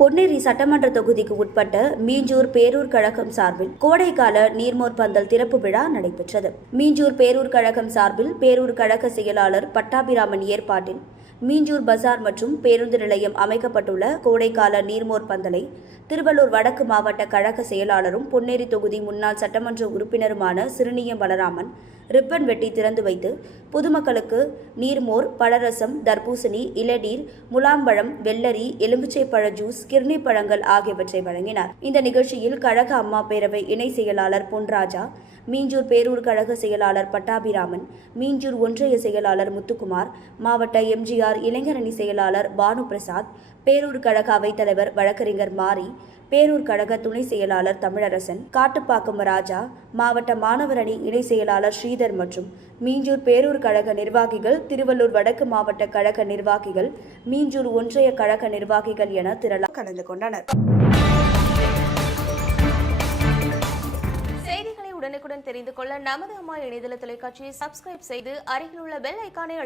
பொன்னேரி சட்டமன்ற தொகுதிக்கு உட்பட்ட மீஞ்சூர் பேரூர் கழகம் சார்பில் கோடைக்கால நீர்மோர் பந்தல் திறப்பு விழா நடைபெற்றது. மீஞ்சூர் பேரூர் கழகம் சார்பில் பேரூர் கழக செயலாளர் பட்டாபிராமன் ஏற்பாட்டில் மீஞ்சூர் பஜார் மற்றும் பேருந்து நிலையம் அமைக்கப்பட்டுள்ள கோடைக்கால நீர்மோர் பந்தலை திருவள்ளூர் வடக்கு மாவட்ட கழக செயலாளரும் பொன்னேரி தொகுதி முன்னாள் சட்டமன்ற உறுப்பினருமான சிறுநீயம் பலராமன் ரிப்பன் வெட்டி திறந்து வைத்து பொதுமக்களுக்கு நீர்மோர் பழரசம் தர்பூசணி இளநீர் முலாம்பழம் வெள்ளரி எலுமிச்சை பழ ஜூஸ் கிர்னி பழங்கள் ஆகியவற்றை வழங்கினார். இந்த நிகழ்ச்சியில் கழக அம்மா பேரவை இணை செயலாளர் பொன்ராஜா மீஞ்சூர் பேரூர் கழக செயலாளர் பட்டாபிராமன் மீஞ்சூர் ஒன்றிய செயலாளர் முத்துக்குமார் மாவட்ட எம்ஜிஆர் இளைஞரணி செயலாளர் பானு பிரசாத் பேரூர் கழக அவைத்தலைவர் வழக்கறிஞர் மாரி பேரூர் கழக துணை செயலாளர் தமிழரசன் காட்டுப்பாக்கம் ராஜா மாவட்ட மாணவர் அணி இணை செயலாளர் ஸ்ரீதர் மற்றும் மீஞ்சூர் பேரூர் கழக நிர்வாகிகள் திருவள்ளூர் வடக்கு மாவட்ட கழக நிர்வாகிகள் மீஞ்சூர் ஒன்றிய கழக நிர்வாகிகள் என திரளாக கலந்து கொண்டனர். செய்திகளை உடனுக்குடன் தெரிந்து கொள்ள நமது அம்மா இணையதள தொலைக்காட்சியை சப்ஸ்கிரைப் செய்து அருகில் உள்ள பெல் ஐக்கானை